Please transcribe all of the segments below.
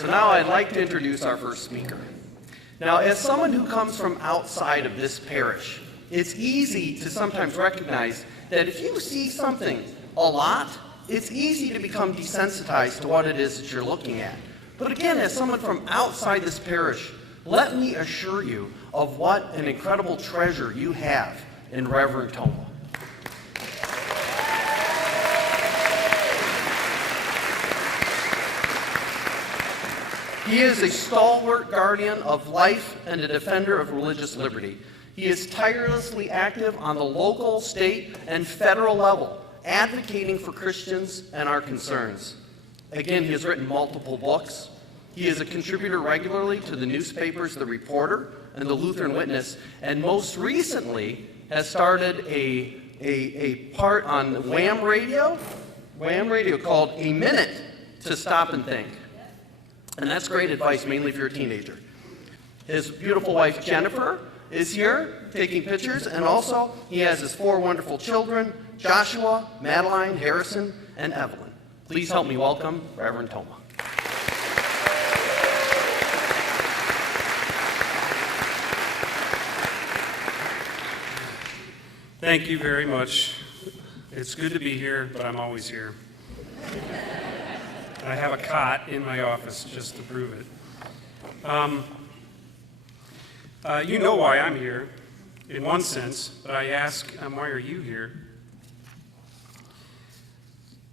So now I'd like to introduce our first speaker. Now, as someone who comes from outside of this parish, it's easy to sometimes recognize that if you see something a lot, it's easy to become desensitized to what it is that you're looking at. But again, as someone from outside this parish, let me assure you of what an incredible treasure you have in Reverend Thoma. He is a stalwart guardian of life and a defender of religious liberty. He is tirelessly active on the local, state, and federal level, advocating for Christians and our concerns. Again, he has written multiple books. He is a contributor regularly to the newspapers The Reporter and the Lutheran Witness, and most recently has started a part on Wham Radio called A Minute to Stop and Think. And that's great advice, mainly if you're a teenager. His beautiful wife, Jennifer, is here taking pictures, and also he has his 4 wonderful children, Joshua, Madeline, Harrison, and Evelyn. Please help me welcome Reverend Thoma. Thank you very much. It's good to be here, but I'm always here. I have a cot in my office just to prove it. You know why I'm here, in one sense, but I ask, why are you here?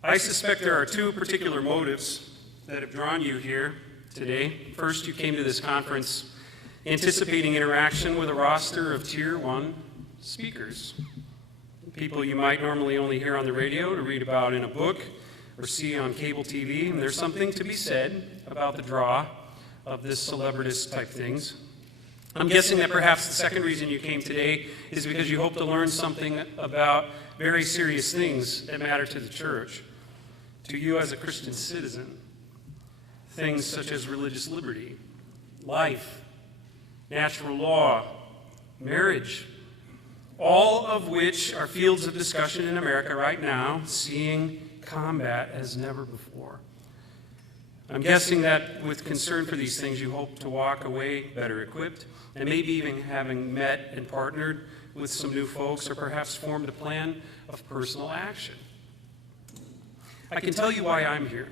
I suspect there are 2 particular motives that have drawn you here today. First, you came to this conference anticipating interaction with a roster of Tier 1 speakers, people you might normally only hear on the radio or read about in a book or see on cable TV, and there's something to be said about the draw of this celebritist type things. I'm guessing that perhaps the second reason you came today is because you hope to learn something about very serious things that matter to the church, to you as a Christian citizen. Things such as religious liberty, life, natural law, marriage, all of which are fields of discussion in America right now, seeing combat as never before. I'm guessing that with concern for these things, you hope to walk away better equipped, and maybe even having met and partnered with some new folks, or perhaps formed a plan of personal action. I can tell you why I'm here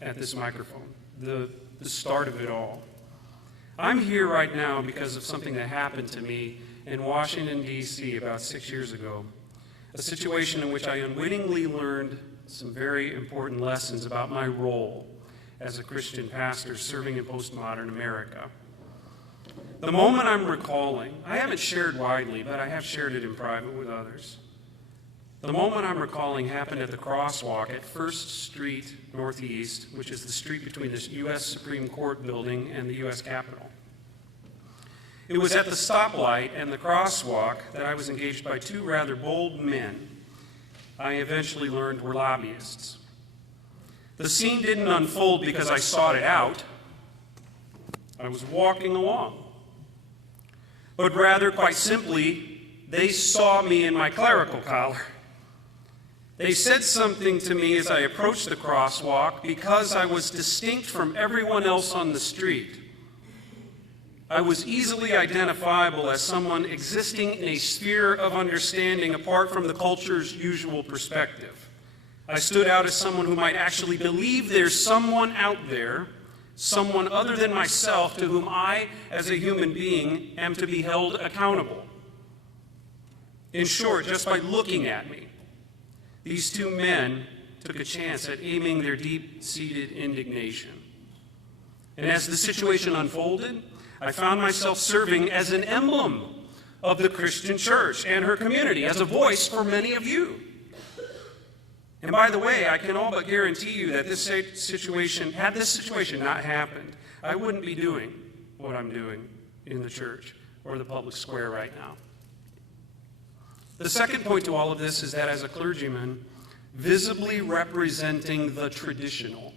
at this microphone, the start of it all. I'm here right now because of something that happened to me in Washington, D.C. about 6 years ago, a situation in which I unwittingly learned some very important lessons about my role as a Christian pastor serving in postmodern America. The moment I'm recalling, I haven't shared widely, but I have shared it in private with others. The moment I'm recalling happened at the crosswalk at 1st Street Northeast, which is the street between the U.S. Supreme Court building and the U.S. Capitol. It was at the stoplight and the crosswalk that I was engaged by 2 rather bold men I eventually learned were lobbyists. The scene didn't unfold because I sought it out. I was walking along. But rather, quite simply, they saw me in my clerical collar. They said something to me as I approached the crosswalk because I was distinct from everyone else on the street. I was easily identifiable as someone existing in a sphere of understanding apart from the culture's usual perspective. I stood out as someone who might actually believe there's someone out there, someone other than myself, to whom I, as a human being, am to be held accountable. In short, just by looking at me, these 2 men took a chance at aiming their deep-seated indignation. And as the situation unfolded, I found myself serving as an emblem of the Christian church and her community, as a voice for many of you. And by the way, I can all but guarantee you that this situation, had this situation not happened, I wouldn't be doing what I'm doing in the church or the public square right now. The second point to all of this is that as a clergyman, visibly representing the traditional,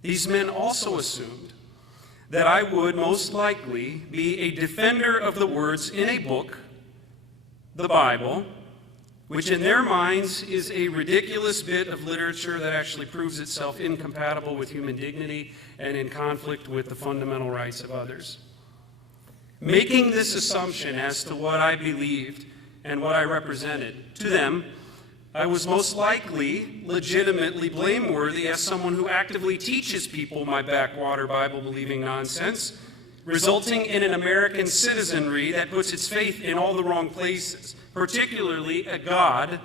these men also assumed that I would most likely be a defender of the words in a book, the Bible, which in their minds is a ridiculous bit of literature that actually proves itself incompatible with human dignity and in conflict with the fundamental rights of others. Making this assumption as to what I believed and what I represented to them, I was most likely legitimately blameworthy as someone who actively teaches people my backwater Bible-believing nonsense, resulting in an American citizenry that puts its faith in all the wrong places, particularly a God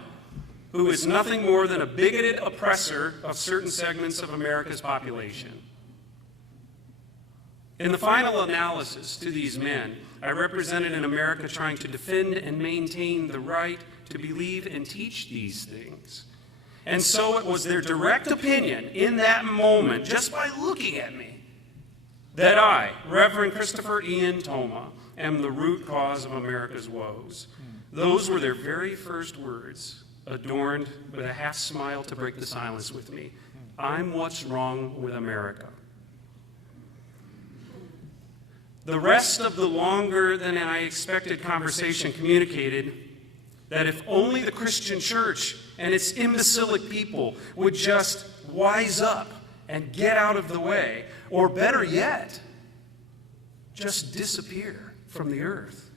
who is nothing more than a bigoted oppressor of certain segments of America's population. In the final analysis to these men, I represented an America trying to defend and maintain the right to believe and teach these things. And so it was their direct opinion in that moment, just by looking at me, that I, Reverend Christopher Ian Thoma, am the root cause of America's woes. Those were their very first words, adorned with a half smile to break the silence with me. I'm what's wrong with America. The rest of the longer than I expected conversation communicated that if only the Christian church and its imbecilic people would just wise up and get out of the way, or better yet, just disappear from the earth,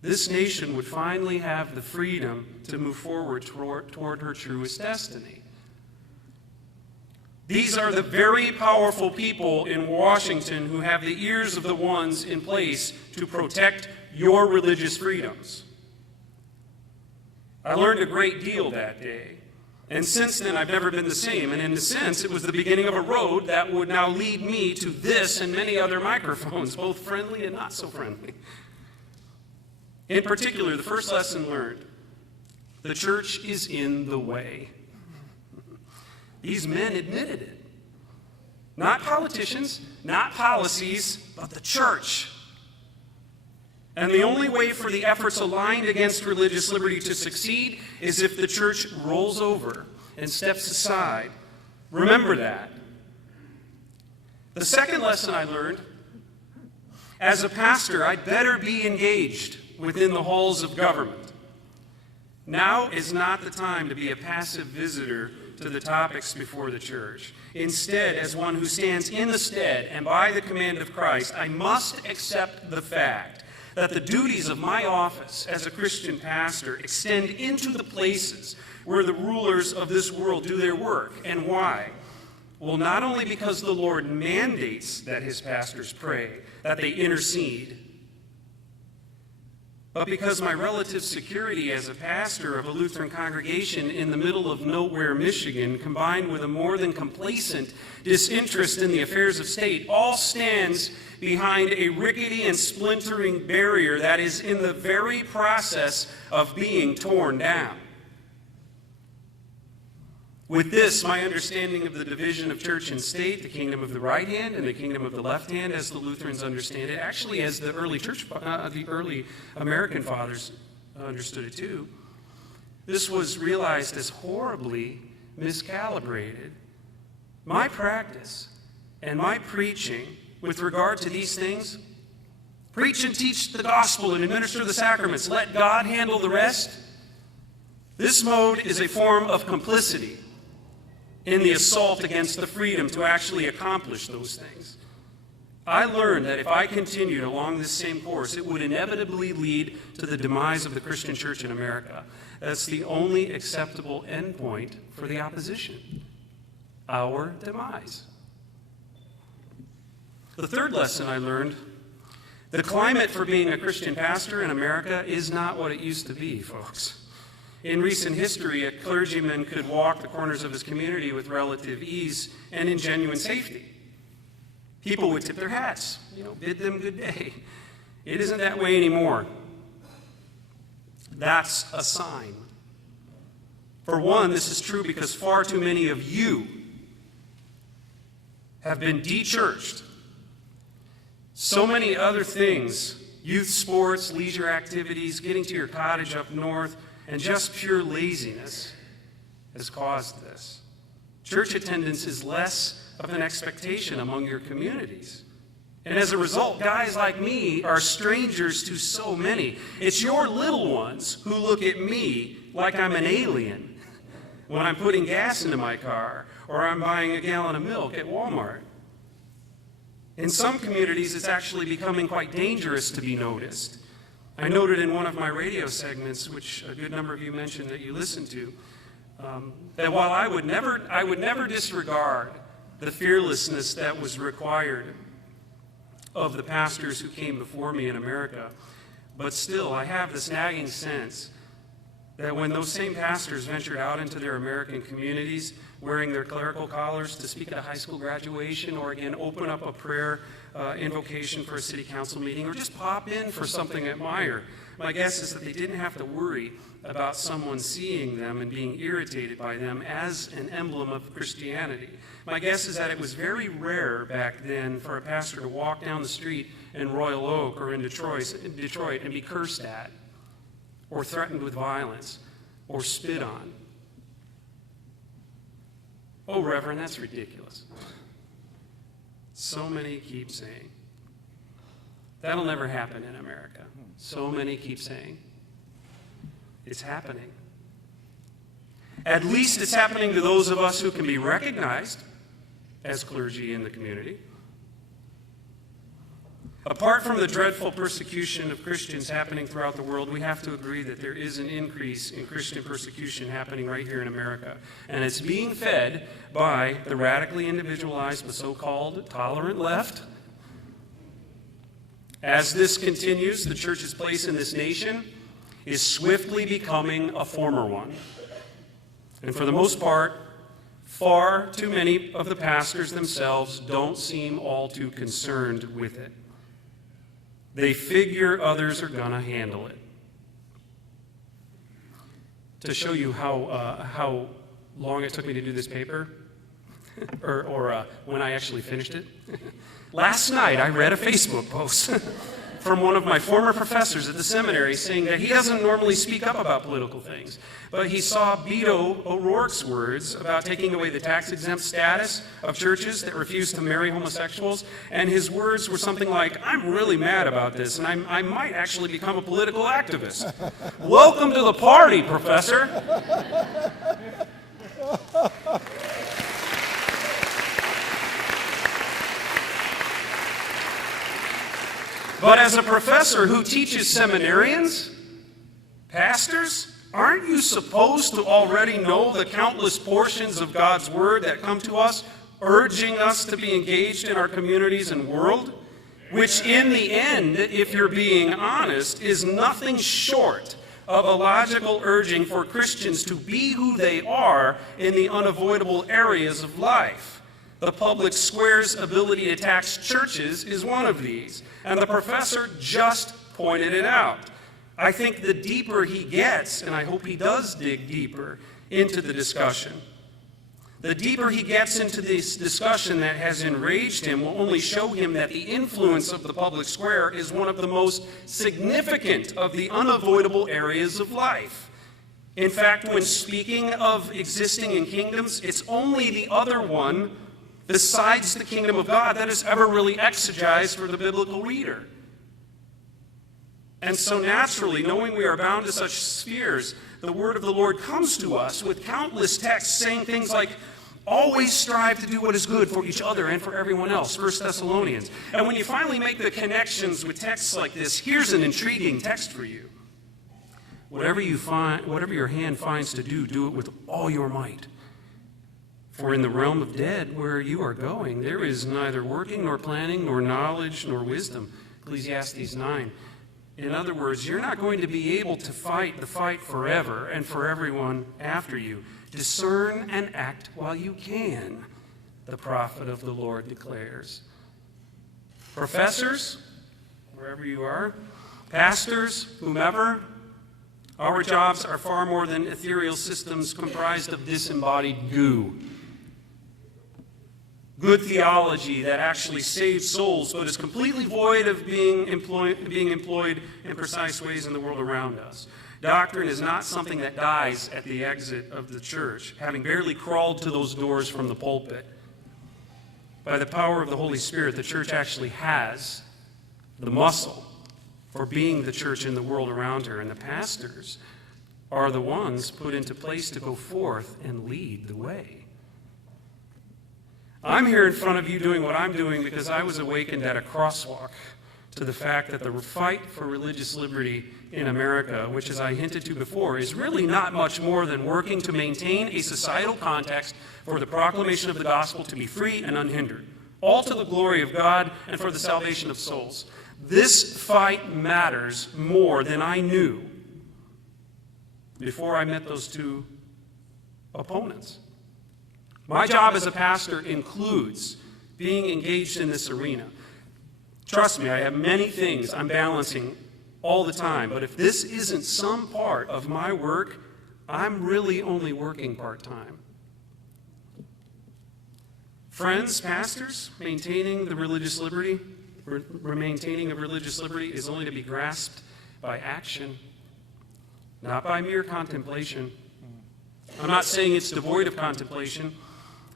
this nation would finally have the freedom to move forward toward her truest destiny. These are the very powerful people in Washington who have the ears of the ones in place to protect your religious freedoms. I learned a great deal that day, and since then I've never been the same, and in a sense it was the beginning of a road that would now lead me to this and many other microphones, both friendly and not so friendly. In particular, the first lesson learned, the church is in the way. These men admitted it. Not politicians, not policies, but the church. And the only way for the efforts aligned against religious liberty to succeed is if the church rolls over and steps aside. Remember that. The second lesson I learned, as a pastor, I'd better be engaged within the halls of government. Now is not the time to be a passive visitor to the topics before the church. Instead, as one who stands in the stead and by the command of Christ, I must accept the fact that the duties of my office as a Christian pastor extend into the places where the rulers of this world do their work. And why? Well, not only because the Lord mandates that his pastors pray, that they intercede, but because my relative security as a pastor of a Lutheran congregation in the middle of nowhere, Michigan, combined with a more than complacent disinterest in the affairs of state, all stands behind a rickety and splintering barrier that is in the very process of being torn down. With this, my understanding of the division of church and state, the kingdom of the right hand and the kingdom of the left hand, as the Lutherans understand it, actually as the early American fathers understood it too, this was realized as horribly miscalibrated. My practice and my preaching with regard to these things, preach and teach the gospel and administer the sacraments, let God handle the rest. This mode is a form of complicity in the assault against the freedom to actually accomplish those things. I learned that if I continued along this same course, it would inevitably lead to the demise of the Christian church in America. That's the only acceptable endpoint for the opposition, our demise. The third lesson I learned, the climate for being a Christian pastor in America is not what it used to be, folks. In recent history, a clergyman could walk the corners of his community with relative ease and in genuine safety. People would tip their hats, bid them good day. It isn't that way anymore. That's a sign. For one, this is true because far too many of you have been de-churched. So many other things, youth sports, leisure activities, getting to your cottage up north, and just pure laziness has caused this. Church attendance is less of an expectation among your communities. And as a result, guys like me are strangers to so many. It's your little ones who look at me like I'm an alien when I'm putting gas into my car or I'm buying a gallon of milk at Walmart. In some communities, it's actually becoming quite dangerous to be noticed. I noted in one of my radio segments, which a good number of you mentioned that you listened to, that while I would never disregard the fearlessness that was required of the pastors who came before me in America, but still I have this nagging sense that when those same pastors ventured out into their American communities wearing their clerical collars to speak at a high school graduation, or again open up a prayer invocation for a city council meeting, or just pop in for something at Meyer, my guess is that they didn't have to worry about someone seeing them and being irritated by them as an emblem of Christianity. My guess is that it was very rare back then for a pastor to walk down the street in Royal Oak or in Detroit and be cursed at, or threatened with violence, or spit on. Oh, Reverend, that's ridiculous. So many keep saying. That'll never happen in America. So many keep saying. It's happening. At least it's happening to those of us who can be recognized as clergy in the community. Apart from the dreadful persecution of Christians happening throughout the world, we have to agree that there is an increase in Christian persecution happening right here in America. And it's being fed by the radically individualized, the so-called tolerant left. As this continues, the church's place in this nation is swiftly becoming a former one. And for the most part, far too many of the pastors themselves don't seem all too concerned with it. They figure others are going to handle it. To show you how long it took me to do this paper, or when I actually finished it, last night I read a Facebook post from one of my former professors at the seminary saying that he doesn't normally speak up about political things, but he saw Beto O'Rourke's words about taking away the tax-exempt status of churches that refuse to marry homosexuals, and his words were something like, "I'm really mad about this, and I might actually become a political activist." Welcome to the party, Professor. But as a professor who teaches seminarians, pastors, aren't you supposed to already know the countless portions of God's Word that come to us, urging us to be engaged in our communities and world? Which in the end, if you're being honest, is nothing short of a logical urging for Christians to be who they are in the unavoidable areas of life. The public square's ability to tax churches is one of these, and the professor just pointed it out. I think the deeper he gets, and I hope he does dig deeper into the discussion, the deeper he gets into this discussion that has enraged him will only show him that the influence of the public square is one of the most significant of the unavoidable areas of life. In fact, when speaking of existing in kingdoms, it's only the other one besides the kingdom of God that is ever really exegized for the biblical reader. And so naturally, knowing we are bound to such spheres, the word of the Lord comes to us with countless texts saying things like, always strive to do what is good for each other and for everyone else, 1 Thessalonians. And when you finally make the connections with texts like this, here's an intriguing text for you. Whatever your hand finds to do, do it with all your might. For in the realm of dead, where you are going, there is neither working, nor planning, nor knowledge, nor wisdom. Ecclesiastes 9. In other words, you're not going to be able to fight the fight forever and for everyone after you. Discern and act while you can, the prophet of the Lord declares. Professors, wherever you are, pastors, whomever, our jobs are far more than ethereal systems comprised of disembodied goo. Good theology that actually saves souls, but is completely void of being employed in precise ways in the world around us. Doctrine is not something that dies at the exit of the church, having barely crawled to those doors from the pulpit. by the power of the Holy Spirit, the church actually has the muscle for being the church in the world around her, and the pastors are the ones put into place to go forth and lead the way. I'm here in front of you doing what I'm doing because I was awakened at a crosswalk to the fact that the fight for religious liberty in America, which, as I hinted to before, is really not much more than working to maintain a societal context for the proclamation of the gospel to be free and unhindered, all to the glory of God and for the salvation of souls. This fight matters more than I knew before I met those two opponents. My job as a pastor includes being engaged in this arena. Trust me, I have many things I'm balancing all the time, but if this isn't some part of my work, I'm really only working part-time. Friends, pastors, maintaining of religious liberty is only to be grasped by action, not by mere contemplation. I'm not saying it's devoid of contemplation.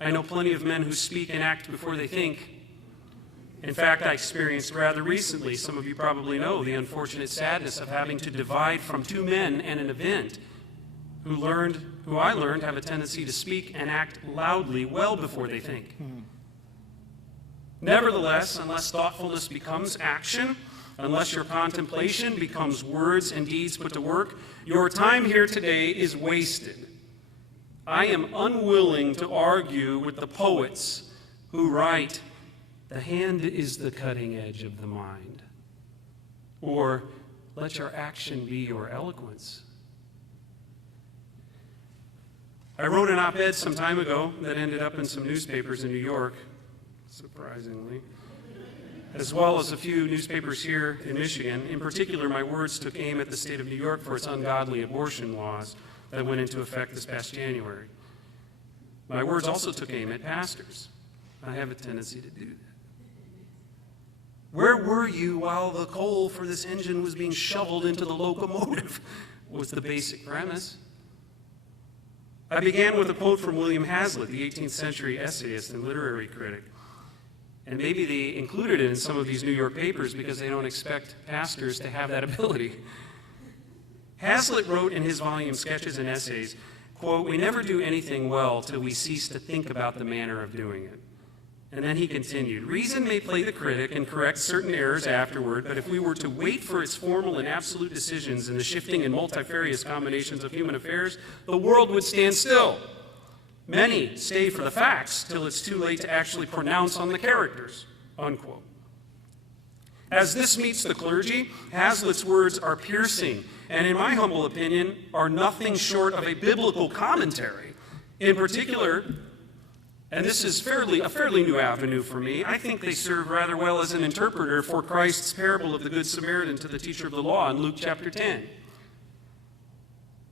I know plenty of men who speak and act before they think. In fact, I experienced rather recently, some of you probably know, the unfortunate sadness of having to divide from two men and an event who I learned have a tendency to speak and act loudly well before they think. Nevertheless, unless thoughtfulness becomes action, unless your contemplation becomes words and deeds put to work, your time here today is wasted. I am unwilling to argue with the poets who write, "The hand is the cutting edge of the mind," or "Let your action be your eloquence." I wrote an op-ed some time ago that ended up in some newspapers in New York, surprisingly, as well as a few newspapers here in Michigan. In particular, my words took aim at the state of New York for its ungodly abortion laws that went into effect this past January. My words also took aim at pastors. I have a tendency to do that. Where were you while the coal for this engine was being shoveled into the locomotive? Was the basic premise. I began with a quote from William Hazlitt, the 18th century essayist and literary critic. And maybe they included it in some of these New York papers because they don't expect pastors to have that ability. Hazlitt wrote in his volume Sketches and Essays, quote, "We never do anything well till we cease to think about the manner of doing it." And then he continued, "Reason may play the critic and correct certain errors afterward, but if we were to wait for its formal and absolute decisions in the shifting and multifarious combinations of human affairs, the world would stand still. Many stay for the facts till it's too late to actually pronounce on the characters," unquote. As this meets the clergy, Hazlitt's words are piercing, and in my humble opinion, are nothing short of a biblical commentary. In particular, and this is a fairly new avenue for me, I think they serve rather well as an interpreter for Christ's parable of the Good Samaritan to the teacher of the law in Luke chapter 10.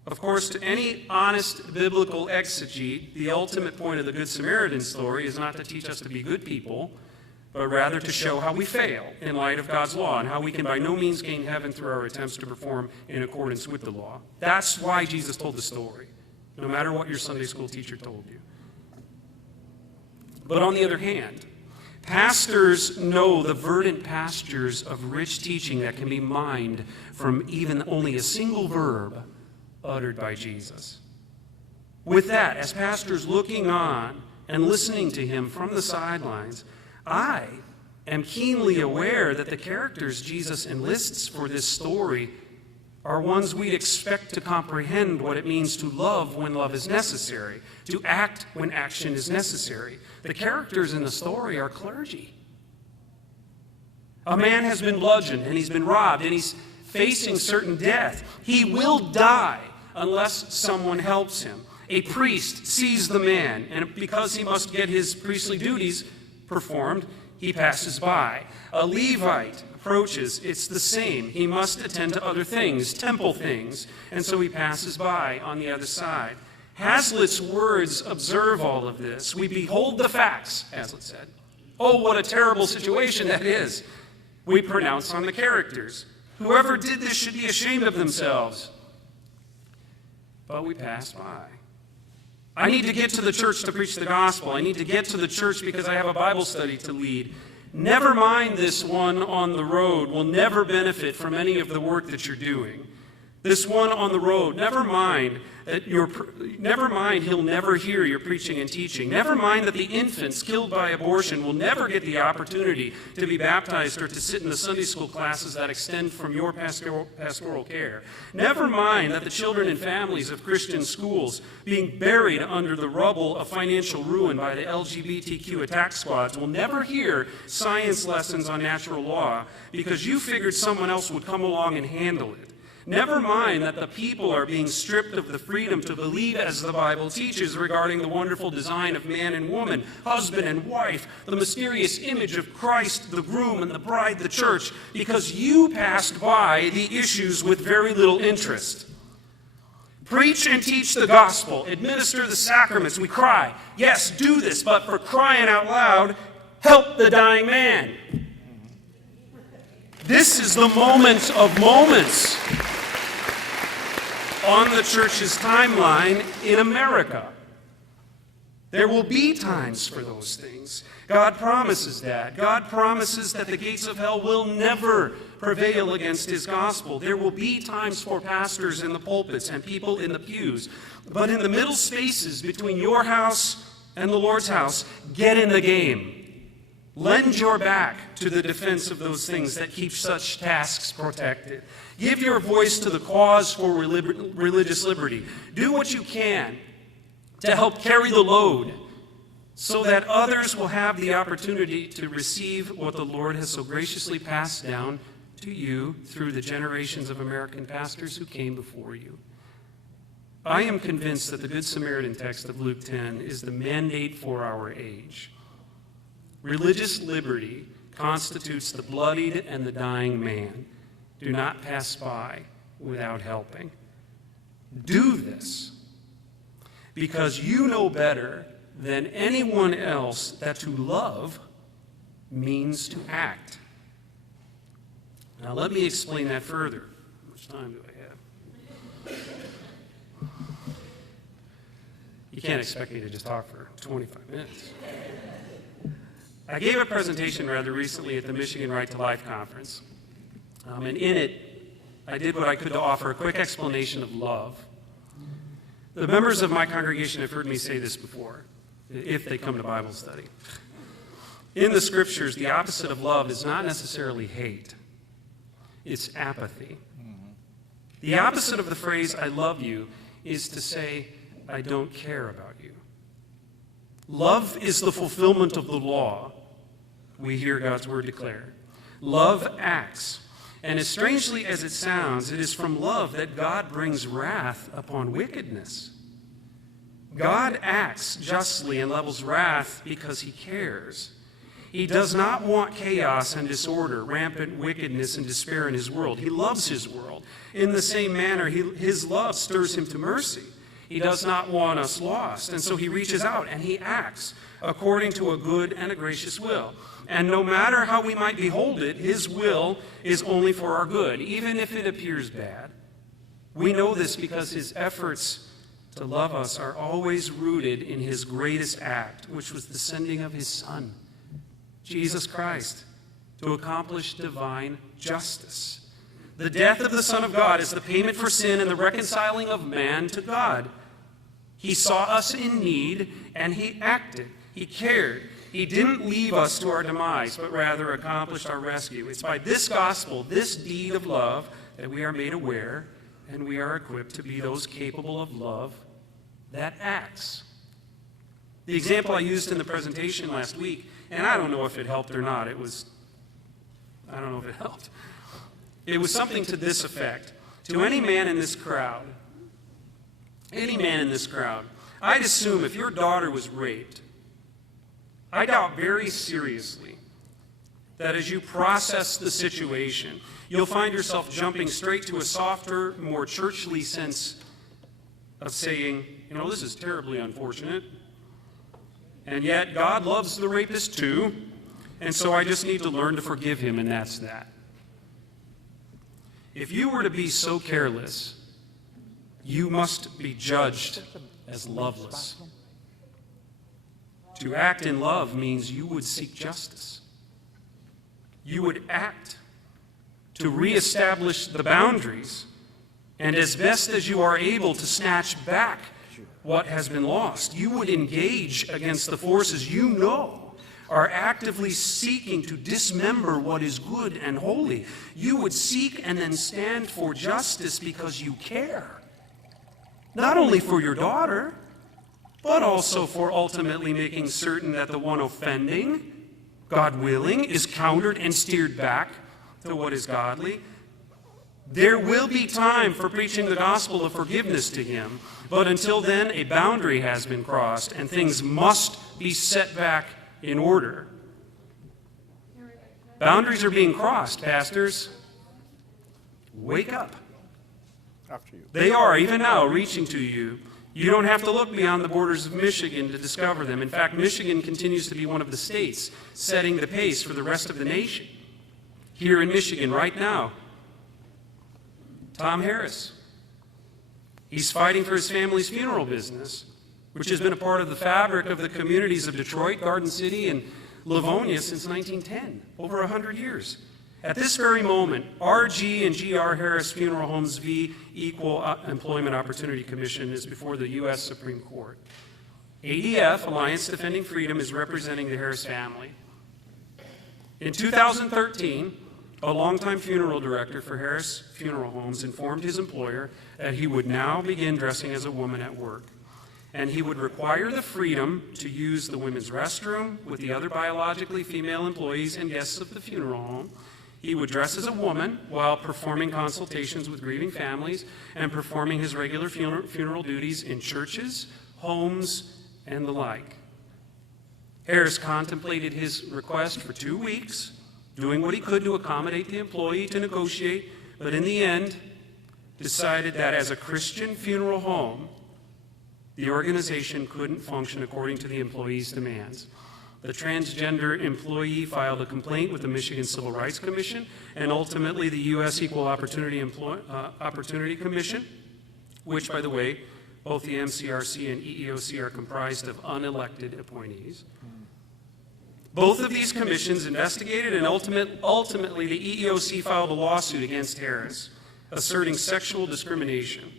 Of course, to any honest biblical exegete, the ultimate point of the Good Samaritan story is not to teach us to be good people, but rather to show how we fail in light of God's law and how we can by no means gain heaven through our attempts to perform in accordance with the law. That's why Jesus told the story, no matter what your Sunday school teacher told you. But on the other hand, pastors know the verdant pastures of rich teaching that can be mined from even only a single verb uttered by Jesus. With that, as pastors looking on and listening to him from the sidelines, I am keenly aware that the characters Jesus enlists for this story are ones we'd expect to comprehend what it means to love when love is necessary, to act when action is necessary. The characters in the story are clergy. A man has been bludgeoned, and he's been robbed, and he's facing certain death. He will die unless someone helps him. A priest sees the man, and because he must get his priestly duties performed, he passes by. A Levite approaches, it's the same. He must attend to other things, temple things, and so he passes by on the other side. Hazlitt's words observe all of this. We behold the facts, Hazlitt said. Oh, what a terrible situation that is. We pronounce on the characters. Whoever did this should be ashamed of themselves. But we pass by. I need to get to the church to preach the gospel. I need to get to the church because I have a Bible study to lead. Never mind, this one on the road will never benefit from any of the work that you're doing. This one on the road, never mind he'll never hear your preaching and teaching. Never mind that the infants killed by abortion will never get the opportunity to be baptized or to sit in the Sunday school classes that extend from your pastoral care. Never mind that the children and families of Christian schools being buried under the rubble of financial ruin by the LGBTQ attack squads will never hear science lessons on natural law because you figured someone else would come along and handle it. Never mind that the people are being stripped of the freedom to believe as the Bible teaches regarding the wonderful design of man and woman, husband and wife, the mysterious image of Christ, the groom, and the bride, the church, because you passed by the issues with very little interest. Preach and teach the gospel. Administer the sacraments. We cry, yes, do this, but for crying out loud, help the dying man. This is the moment of moments on the church's timeline in America. There will be times for those things. God promises that. God promises that the gates of hell will never prevail against his gospel. There will be times for pastors in the pulpits and people in the pews. But in the middle spaces between your house and the Lord's house, get in the game. Lend your back to the defense of those things that keep such tasks protected. Give your voice to the cause for religious liberty. Do what you can to help carry the load so that others will have the opportunity to receive what the Lord has so graciously passed down to you through the generations of American pastors who came before you. I am convinced that the Good Samaritan text of Luke 10 is the mandate for our age. Religious liberty constitutes the bloodied and the dying man. Do not pass by without helping. Do this because you know better than anyone else that to love means to act. Now let me explain that further. How much time do I have? You can't expect me to just talk for 25 minutes. I gave a presentation rather recently at the Michigan Right to Life conference. And in it, I did what I could to offer a quick explanation of love. The members of my congregation have heard me say this before, if they come to Bible study. In the scriptures, the opposite of love is not necessarily hate. It's apathy. The opposite of the phrase, I love you, is to say, I don't care about you. Love is the fulfillment of the law, we hear God's word declare. Love acts. And as strangely as it sounds, it is from love that God brings wrath upon wickedness. God acts justly and levels wrath because he cares. He does not want chaos and disorder, rampant wickedness and despair in his world. He loves his world. In the same manner, his love stirs him to mercy. He does not want us lost, and so he reaches out and he acts according to a good and a gracious will. And no matter how we might behold it, his will is only for our good, even if it appears bad. We know this because his efforts to love us are always rooted in his greatest act, which was the sending of his Son, Jesus Christ, to accomplish divine justice. The death of the Son of God is the payment for sin and the reconciling of man to God. He saw us in need, and he acted. He cared. He didn't leave us to our demise, but rather accomplished our rescue. It's by this gospel, this deed of love, that we are made aware, and we are equipped to be those capable of love that acts. The example I used in the presentation last week, and I don't know if it helped or not. It was something to this effect. To any man in this crowd, I'd assume if your daughter was raped, I doubt very seriously that as you process the situation, you'll find yourself jumping straight to a softer, more churchly sense of saying, this is terribly unfortunate, and yet God loves the rapist too, and so I just need to learn to forgive him, and that's that. If you were to be so careless, you must be judged as loveless. To act in love means you would seek justice. You would act to reestablish the boundaries, and as best as you are able to snatch back what has been lost. You would engage against the forces you know are actively seeking to dismember what is good and holy. You would seek and then stand for justice because you care, not only for your daughter, but also for ultimately making certain that the one offending, God willing, is countered and steered back to what is godly. There will be time for preaching the gospel of forgiveness to him, but until then, a boundary has been crossed, and things must be set back in order. Boundaries are being crossed, pastors. Wake up. They are, even now, reaching to you. You don't have to look beyond the borders of Michigan to discover them. In fact, Michigan continues to be one of the states setting the pace for the rest of the nation. Here in Michigan right now, Tom Harris, he's fighting for his family's funeral business, which has been a part of the fabric of the communities of Detroit, Garden City, and Livonia since 1910, over 100 years. At this very moment, RG and GR Harris Funeral Homes v. Equal Employment Opportunity Commission is before the U.S. Supreme Court. ADF, Alliance Defending Freedom, is representing the Harris family. In 2013, a longtime funeral director for Harris Funeral Homes informed his employer that he would now begin dressing as a woman at work, and he would require the freedom to use the women's restroom with the other biologically female employees and guests of the funeral home. He would dress as a woman while performing consultations with grieving families and performing his regular funeral duties in churches, homes, and the like. Harris contemplated his request for 2 weeks, doing what he could to accommodate the employee to negotiate, but in the end decided that as a Christian funeral home, the organization couldn't function according to the employee's demands. The transgender employee filed a complaint with the Michigan Civil Rights Commission and ultimately the U.S. Equal Opportunity Commission, which, by the way, both the MCRC and EEOC are comprised of unelected appointees. Both of these commissions investigated, and ultimately the EEOC filed a lawsuit against Harris, asserting sexual discrimination.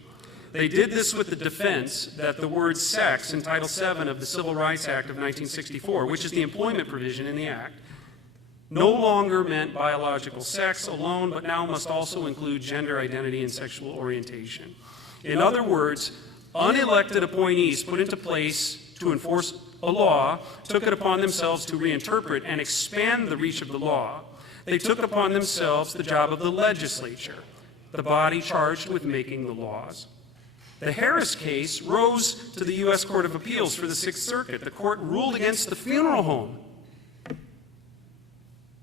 They did this with the defense that the word sex in Title VII of the Civil Rights Act of 1964, which is the employment provision in the Act, no longer meant biological sex alone, but now must also include gender identity and sexual orientation. In other words, unelected appointees put into place to enforce a law took it upon themselves to reinterpret and expand the reach of the law. They took upon themselves the job of the legislature, the body charged with making the laws. The Harris case rose to the U.S. Court of Appeals for the Sixth Circuit. The court ruled against the funeral home,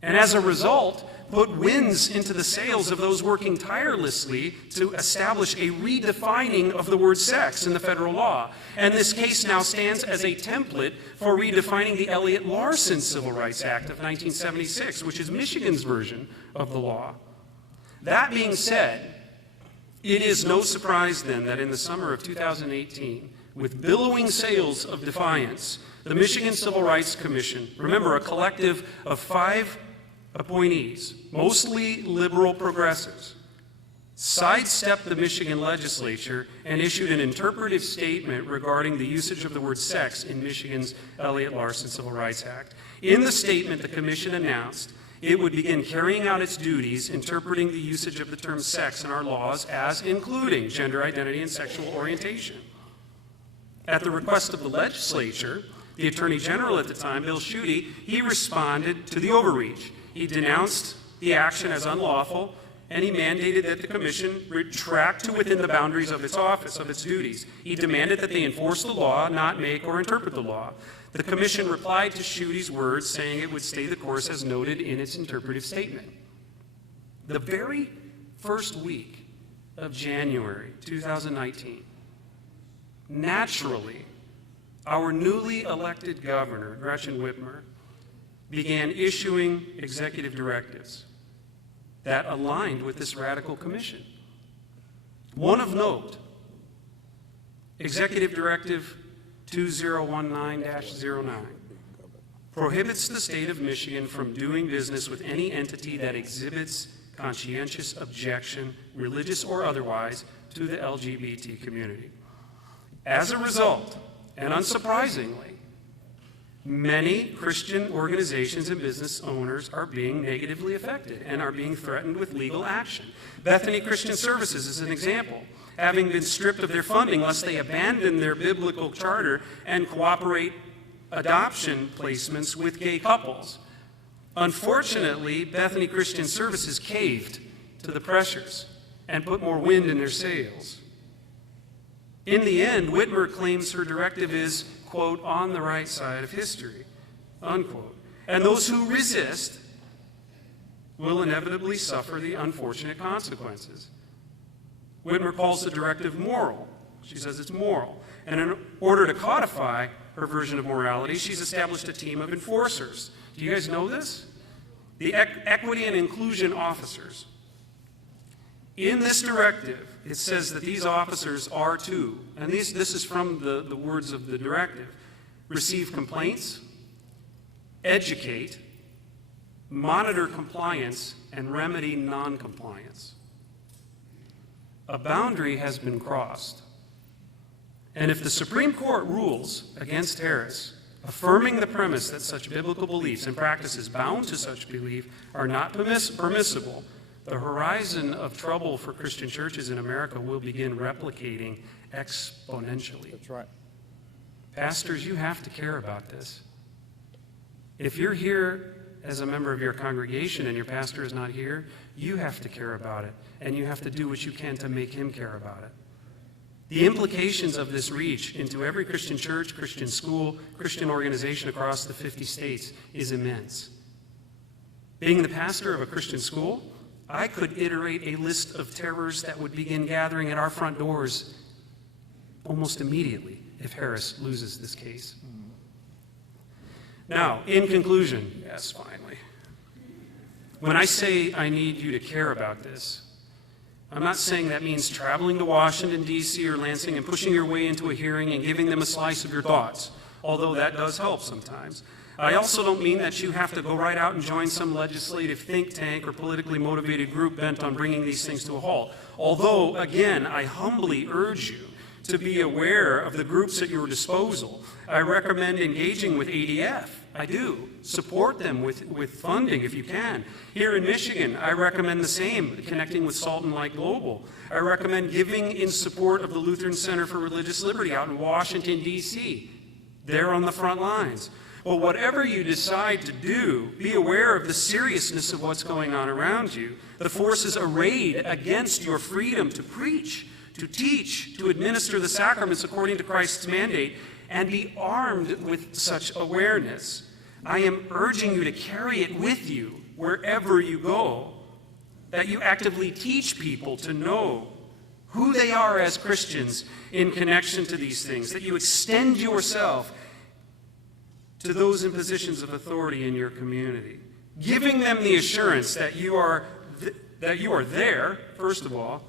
and as a result, put winds into the sails of those working tirelessly to establish a redefining of the word sex in the federal law. And this case now stands as a template for redefining the Elliott-Larsen Civil Rights Act of 1976, which is Michigan's version of the law. That being said, it is no surprise then that in the summer of 2018, with billowing sails of defiance, the Michigan Civil Rights Commission, remember a collective of 5 appointees, mostly liberal progressives, sidestepped the Michigan legislature and issued an interpretive statement regarding the usage of the word sex in Michigan's Elliott-Larsen Civil Rights Act. In the statement, the commission announced it would begin carrying out its duties interpreting the usage of the term sex in our laws as including gender identity and sexual orientation. At the request of the legislature, the Attorney General at the time, Bill Schuette, he responded to the overreach. He denounced the action as unlawful, and he mandated that the commission retract to within the boundaries of its office, of its duties. He demanded that they enforce the law, not make or interpret the law. The commission replied to Schuette's words, saying it would stay the course as noted in its interpretive statement. The very first week of January 2019, naturally, our newly elected governor, Gretchen Whitmer, began issuing executive directives that aligned with this radical commission. One of note, Executive Directive 2019-09, prohibits the state of Michigan from doing business with any entity that exhibits conscientious objection, religious or otherwise, to the LGBT community. As a result, and unsurprisingly, many Christian organizations and business owners are being negatively affected and are being threatened with legal action. Bethany Christian Services is an example, having been stripped of their funding lest they abandon their biblical charter and cooperate adoption placements with gay couples. Unfortunately, Bethany Christian Services caved to the pressures and put more wind in their sails. In the end, Whitmer claims her directive is, quote, on the right side of history, unquote. And those who resist will inevitably suffer the unfortunate consequences. Whitmer calls the directive moral. She says it's moral. And in order to codify her version of morality, she's established a team of enforcers. Do you guys know this? The Equity and Inclusion Officers. In this directive, it says that these officers are to, and this is from the words of the directive, receive complaints, educate, monitor compliance, and remedy noncompliance. A boundary has been crossed. And if the Supreme Court rules against Harris, affirming the premise that such biblical beliefs and practices bound to such belief are not permissible, the horizon of trouble for Christian churches in America will begin replicating exponentially. That's right. Pastors, you have to care about this. If you're here as a member of your congregation and your pastor is not here, you have to care about it, and you have to do what you can to make him care about it. The implications of this reach into every Christian church, Christian school, Christian organization across the 50 states is immense. Being the pastor of a Christian school, I could iterate a list of terrors that would begin gathering at our front doors almost immediately if Harris loses this case. Now, in conclusion, yes, finally, when I say I need you to care about this, I'm not saying that means traveling to Washington, D.C. or Lansing and pushing your way into a hearing and giving them a slice of your thoughts, although that does help sometimes. I also don't mean that you have to go right out and join some legislative think tank or politically motivated group bent on bringing these things to a halt. Although, again, I humbly urge you to be aware of the groups at your disposal. I recommend engaging with ADF. I do. Support them with funding if you can. Here in Michigan, I recommend the same, connecting with Salt and Light Global. I recommend giving in support of the Lutheran Center for Religious Liberty out in Washington, D.C. They're on the front lines. Well, whatever you decide to do, be aware of the seriousness of what's going on around you. The forces arrayed against your freedom to preach, to teach, to administer the sacraments according to Christ's mandate, and be armed with such awareness. I am urging you to carry it with you wherever you go, that you actively teach people to know who they are as Christians in connection to these things, that you extend yourself to those in positions of authority in your community, giving them the assurance that you are there, first of all,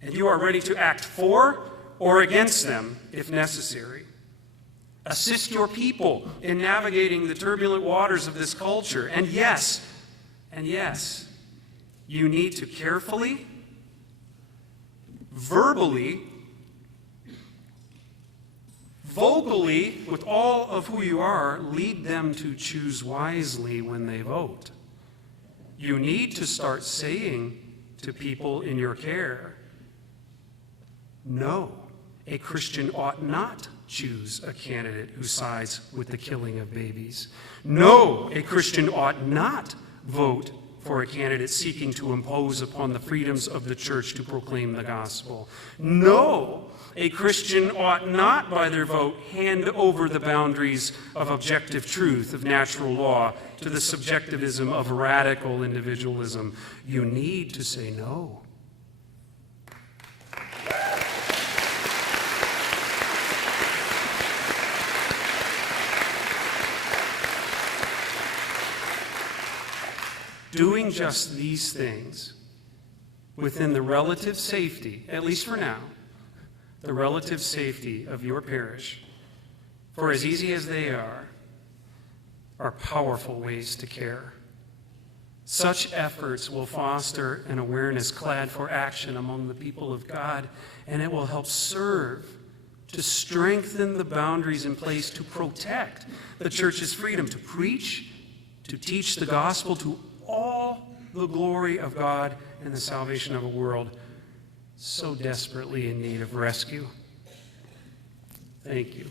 and you are ready to act for or against them if necessary. Assist your people in navigating the turbulent waters of this culture. And yes, you need to carefully, verbally, vocally, with all of who you are, lead them to choose wisely when they vote. You need to start saying to people in your care, no, a Christian ought not choose a candidate who sides with the killing of babies. No, a Christian ought not vote for a candidate seeking to impose upon the freedoms of the church to proclaim the gospel. No, a Christian ought not, by their vote, hand over the boundaries of objective truth, of natural law, to the subjectivism of radical individualism. You need to say no. Doing just these things within the relative safety, at least for now, the relative safety of your parish, for as easy as they are, are powerful ways to care. Such efforts will foster an awareness clad for action among the people of God, and it will help serve to strengthen the boundaries in place to protect the church's freedom to preach, to teach the gospel to all the glory of God and the salvation of a world so desperately in need of rescue. Thank you.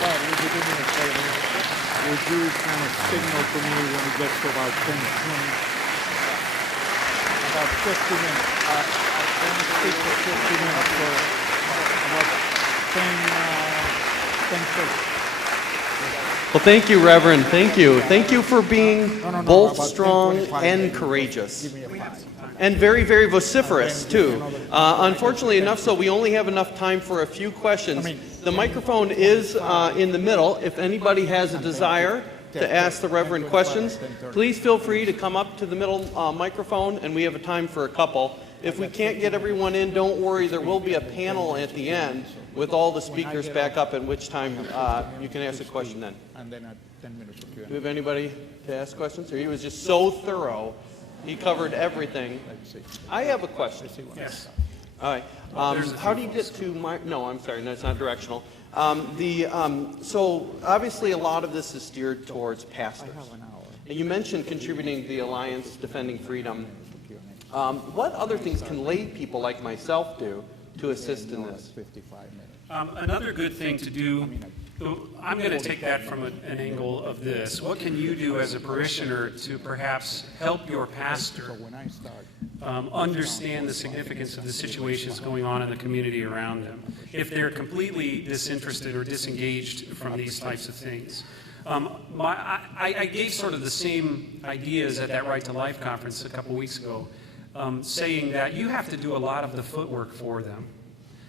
Bob, would you do me a favor? Would you kind of signal to me when we get to about 10, 20? About 50 minutes. I'm going to speak for 50 minutes, so about 10:30. Well, thank you, Reverend. Thank you. Thank you for being No, both about strong 10:25. and courageous. Give me a five. And very, very vociferous, too. Unfortunately enough, so we only have enough time for a few questions. The microphone is in the middle. If anybody has a desire to ask the Reverend questions, please feel free to come up to the middle microphone, and we have a time for a couple. If we can't get everyone in, don't worry. There will be a panel at the end with all the speakers back up, at which time you can ask a question then. And then at 10 minutes for Q&A. Do we have anybody to ask questions? Or he was just so thorough. He covered everything. I have a question. Yes. All right. How do you get to my? No, I'm sorry. No, it's not directional. So obviously, a lot of this is steered towards pastors. And you mentioned contributing to the Alliance Defending Freedom. What other things can lay people like myself do to assist in this? Another good thing to do, I'm going to take that from an angle of this. What can you do as a parishioner to perhaps help your pastor understand the significance of the situations going on in the community around them, if they're completely disinterested or disengaged from these types of things? I gave sort of the same ideas at that Right to Life conference a couple weeks ago, saying that you have to do a lot of the footwork for them.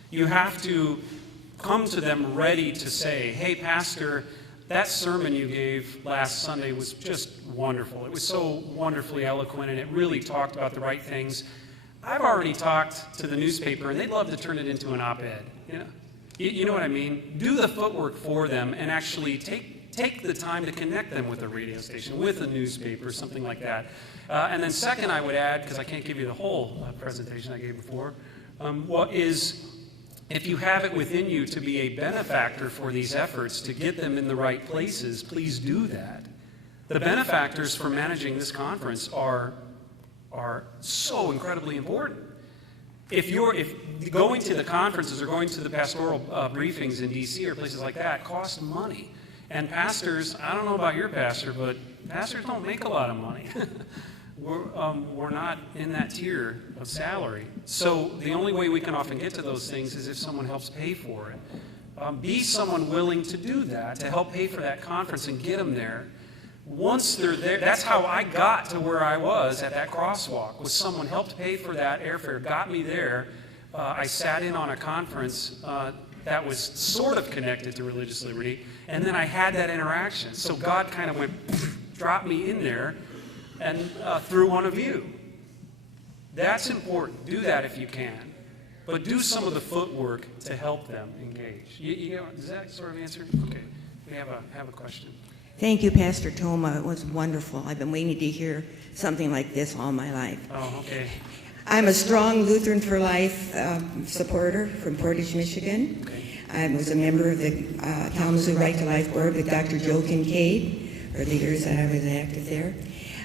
You have to come to them ready to say, hey, Pastor, that sermon you gave last Sunday was just wonderful. It was so wonderfully eloquent, and it really talked about the right things. I've already talked to the newspaper, and they'd love to turn it into an op-ed. You know what I mean? Do the footwork for them and actually take the time to connect them with a radio station, with a newspaper, something like that. And then second, I would add, because I can't give you the whole presentation I gave before, if you have it within you to be a benefactor for these efforts, to get them in the right places, please do that. The benefactors for managing this conference are so incredibly important. If going to the conferences or going to the pastoral briefings in D.C. or places like that cost money, and pastors, I don't know about your pastor, but pastors don't make a lot of money. We're not in that tier of salary. So the only way we can often get to those things is if someone helps pay for it. Be someone willing to do that, to help pay for that conference and get them there. Once they're there, that's how I got to where I was at that crosswalk, was someone helped pay for that airfare, got me there. I sat in on a conference that was sort of connected to religious liberty, and then I had that interaction. So God kind of went, dropped me in there, and through one of you. That's important. Do that if you can. But do some of the footwork to help them engage. Does that sort of answer? Okay. We have a question. Thank you, Pastor Thoma. It was wonderful. I've been waiting to hear something like this all my life. Oh, okay. I'm a strong Lutheran for Life supporter from Portage, Michigan. Okay. I was a member of the Kalamazoo Right to Life Board with Dr. Joe Kincaid, for the years that I was active there.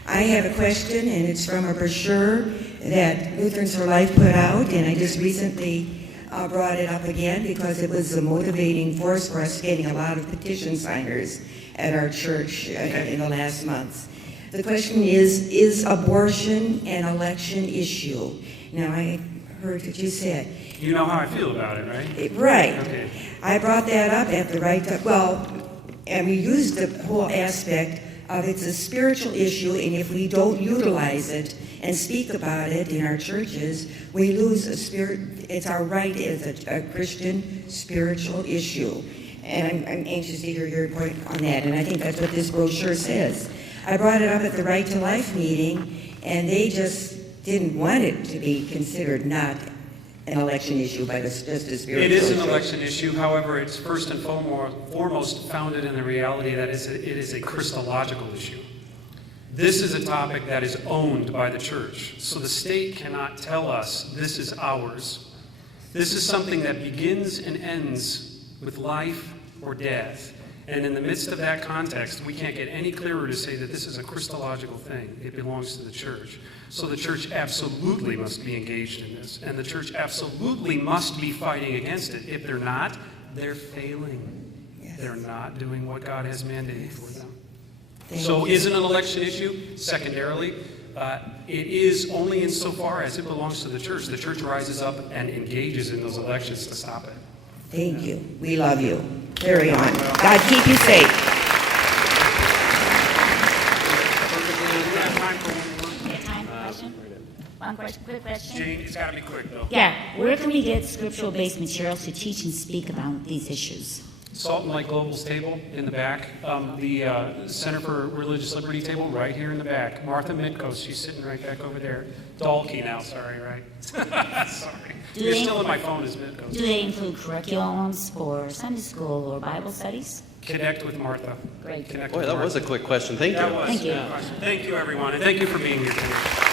I have a question, and it's from a brochure that Lutherans for Life put out, and I just recently brought it up again because it was a motivating force for us getting a lot of petition signers at our church in the last months. The question is abortion an election issue? Now, I heard what you said. You know how I feel about it, right? Right. Okay. I brought that up at the right time. Well, and we used the whole aspect of it's a spiritual issue, and if we don't utilize it and speak about it in our churches, we lose a spirit. It's our right as a Christian spiritual issue. And I'm anxious to hear your point on that, and I think that's what this brochure says. I brought it up at the Right to Life meeting, and they just didn't want it to be considered not an election issue, but it's just a spiritual It is an issue. election issue, however, it's first and foremost founded in the reality that it is a Christological issue. This is a topic that is owned by the church, so the state cannot tell us this is ours. This is something that begins and ends with life or death. And in the midst of that context, we can't get any clearer to say that this is a Christological thing. It belongs to the church. So the church absolutely must be engaged in this, and the church absolutely must be fighting against it. If they're not, they're failing. Yes. They're not doing what God has mandated for them. Thank So you. is it an election issue? Secondarily, it is only insofar as it belongs to the church. The church rises up and engages in those elections to stop it. Thank you. We love you. Carry on. God keep you safe. We have time for one more. Time for question? One question, quick question? Jane, it's got to be quick, though. Yeah, where can we get scriptural-based materials to teach and speak about these issues? Salt and Light Global's table in the back. The Center for Religious Liberty table right here in the back. Martha Mitkos, she's sitting right back over there. Dalkey now, sorry, right? Sorry. Do You're they- still in my phone as Mitkos. Do they include curriculums for Sunday school or Bible studies? Connect with Martha. Great. Connect Boy, with that Martha. was a quick question. Thank you. That was Thank you. a good question. Thank you, everyone, and thank you for being here tonight.